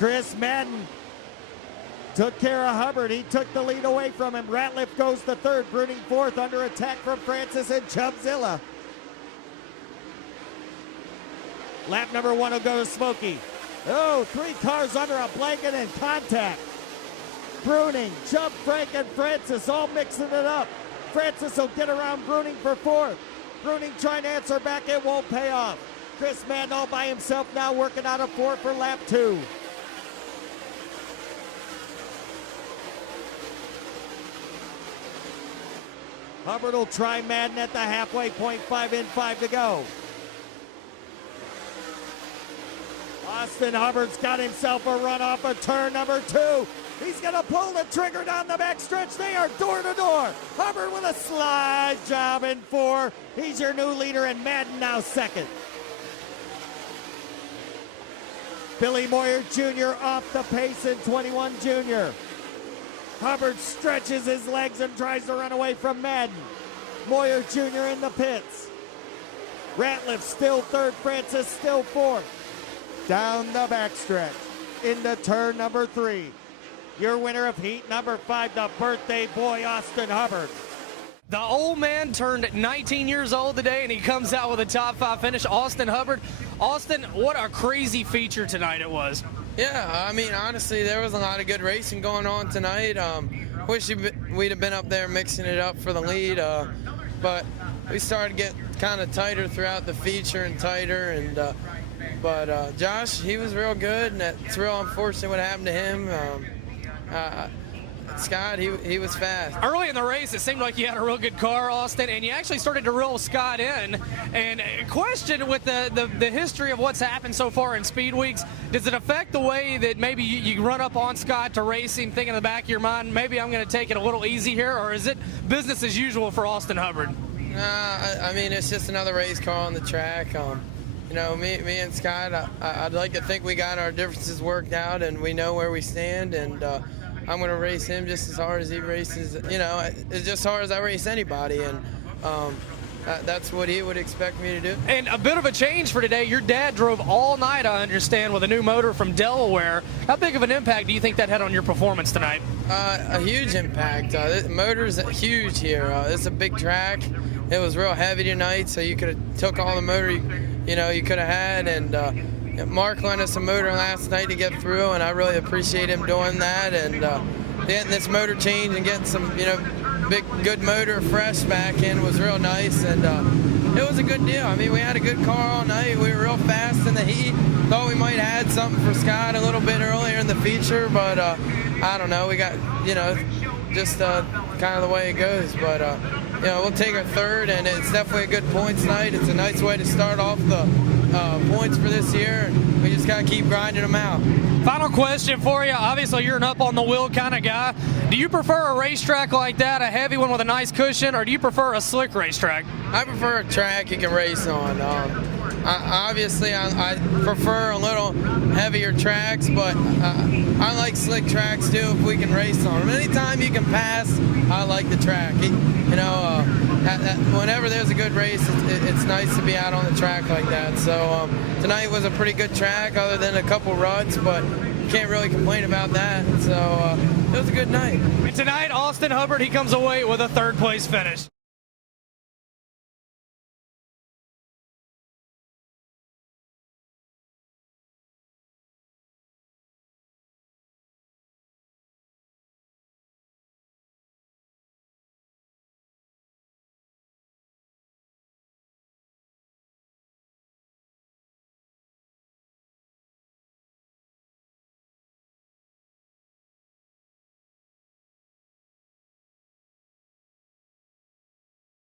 Chris Madden took care of Hubbard. He took the lead away from him. Ratliff goes to third. Bruning fourth, under attack from Francis and Chubbzilla. Lap number 1 will go to Smokey. Oh, 3 cars under a blanket and contact. Bruning, Chubb, Frank, and Francis all mixing it up. Francis will get around Bruning for fourth. Bruning trying to answer back, it won't pay off. Chris Madden all by himself now working out a 4 for lap 2. Hubbard will try Madden at the halfway point, 5 in, 5 to go. Austin Hubbard's got himself a run off of turn number 2. He's gonna pull the trigger down the backstretch. They are door to door. Hubbard with a slide job in 4. He's your new leader, and Madden now second. Billy Moyer Jr. off the pace in 21 Jr. Hubbard stretches his legs and tries to run away from Madden. Moyer Jr. in the pits. Ratliff still third, Francis still fourth. Down the backstretch into turn number 3. Your winner of heat number 5, the birthday boy, Austin Hubbard. The old man turned 19 years old today, and he comes out with a top 5 finish. Austin Hubbard. Austin, what a crazy feature tonight it was. Yeah, I mean, honestly, there was a lot of good racing going on tonight. Wish we'd have been up there mixing it up for the lead, but we started to get kind of tighter throughout the feature and tighter. And but Josh, he was real good, and it's real unfortunate what happened to him. Scott, he was fast. Early in the race, it seemed like you had a real good car, Austin, and you actually started to reel Scott in. And question with the history of what's happened so far in Speed Weeks, does it affect the way that maybe you run up on Scott to race him, thinking in the back of your mind, maybe I'm going to take it a little easy here, or is it business as usual for Austin Hubbard? I mean, it's just another race car on the track. You know, me and Scott, I'd like to think we got our differences worked out and we know where we stand, and I'm going to race him just as hard as he races, you know, it's just as hard as I race anybody, and that's what he would expect me to do. And a bit of a change for today. Your dad drove all night, I understand, with a new motor from Delaware. How big of an impact do you think that had on your performance tonight? A huge impact. The motor's huge here. It's a big track. It was real heavy tonight, so you could have took all the motor you could have had, and Mark lent us a motor last night to get through, and I really appreciate him doing that, and getting this motor change and getting some, big, good motor fresh back in was real nice, and it was a good deal. I mean, we had a good car all night. We were real fast in the heat. Thought we might have had something for Scott a little bit earlier in the feature, but I don't know. We got, just kind of the way it goes, but we'll take our third, and it's definitely a good points night. It's a nice way to start off the points for this year, and we just got to keep grinding them out. Final question for you. Obviously, you're an up-on-the-wheel kind of guy. Do you prefer a racetrack like that, a heavy one with a nice cushion, or do you prefer a slick racetrack? I prefer a track you can race on. Obviously, I prefer a little heavier tracks, but I like slick tracks too if we can race on them. Anytime you can pass, I like the track. Whenever there's a good race, it's nice to be out on the track like that. So tonight was a pretty good track, other than a couple ruts, but you can't really complain about that. So it was a good night. And tonight, Austin Hubbard, he comes away with a third-place finish.